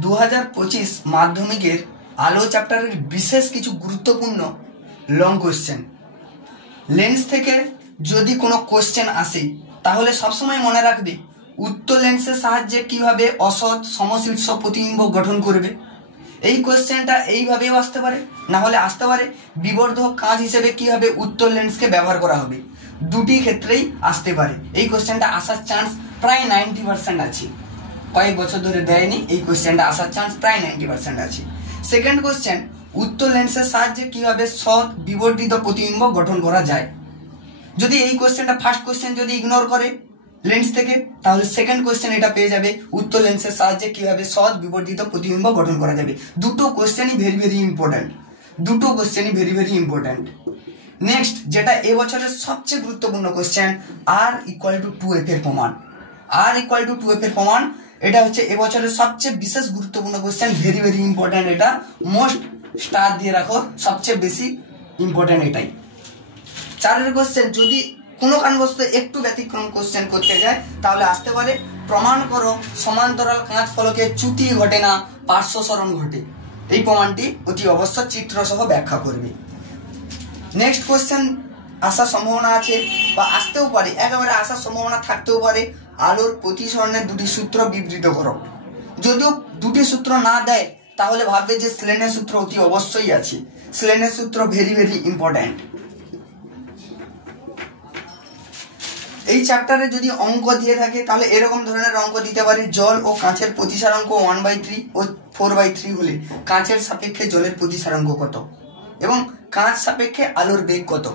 2025 মাধ্যমিকের আলো চ্যাপ্টারের বিশেষ কিছু গুরুত্বপূর্ণ লং কোশ্চেন। লেন্স থেকে যদি কোনো কোশ্চেন আসে তাহলে সবসময় মনে রাখবে উত্তর লেন্সের সাহায্যে কিভাবে অসৎ সমশীর্ষ প্রতিবিম্ব গঠন করবে। এই কোশ্চেনটা এইভাবেও আসতে পারে, না হলে আসতে পারে বিবর্ধক কাঁচ হিসেবে কিভাবে উত্তর লেন্সকে ব্যবহার করা হবে। দুটি ক্ষেত্রেই আসতে পারে। এই কোশ্চেনটা আসার চান্স প্রায় 90% আছে। কয়েক বছর ধরে দেয়নি, এই কোশ্চেনটা আসার চান্স প্রায় 90% আছে। সেকেন্ড কোশ্চেন, উত্তর লেন্সের সাহায্যে কিভাবে সৎ বিবর্ধিত প্রতিবিম্ব গঠন করা যায়। যদি এই কোশ্চেনটা ফার্স্ট কোশ্চেন যদি ইগনোর করে লেন্স থেকে, তাহলে সেকেন্ড কোশ্চেন এটা পেয়ে যাবে উত্তর লেন্সের সাহায্যে কিভাবে সৎ বিবর্ধিত প্রতিবিম্ব গঠন করা যাবে। দুটো কোশ্চেনই ভেরি ইম্পর্টেন্ট, দুটো কোশ্চেনই ভেরি ইম্পর্টেন্ট। নেক্সট, যেটা এবছরের সবচেয়ে গুরুত্বপূর্ণ question, R equal to 2f এর প্রমাণ। আর ইকুয়াল টু 2f এর প্রমাণ, এটা হচ্ছে এবছরের সবচেয়ে বিশেষ গুরুত্বপূর্ণ কোশ্চেন, ভেরি ইম্পর্টেন্ট। এটা মোস্ট স্টার দিয়ে রাখো, সবচেয়ে বেশি ইম্পর্টেন্ট এটাই। চারের কোশ্চেন যদি কোনো কারণবশত একটু ব্যতিক্রম কোশ্চেন করতে যায় তাহলে আসতে পারে প্রমাণ করো সমান্তরাল কাঁচ ফলকে চ্যুতি ঘটে না, পার্শ্ব সরণ ঘটে। এই প্রমাণটি অতি অবশ্য চিত্র সহ ব্যাখ্যা করবে। নেক্সট কোশ্চেন আসার সম্ভাবনা আছে বা আসতেও পারে, একেবারে আসার সম্ভাবনা থাকতেও পারে, আলোর প্রতিসরণের দুটি সূত্র বিবৃত করো। যদিও দুটি সূত্র না দেয় তাহলে ভাববে যে স্লেনের সূত্র অতি অবশ্যই আছে। স্লেনের সূত্র ভেরি ইম্পর্টেন্ট। এই চ্যাপ্টারে যদি অঙ্ক দিয়ে থাকে তাহলে এরকম ধরনের অঙ্ক দিতে পারে, জল ও কাঁচের প্রতিসারাঙ্ক 1/3 ও 4/3 হলে কাঁচের সাপেক্ষে জলের প্রতিসারাঙ্ক কত এবং কাঁচ সাপেক্ষে আলোর বেগ কত।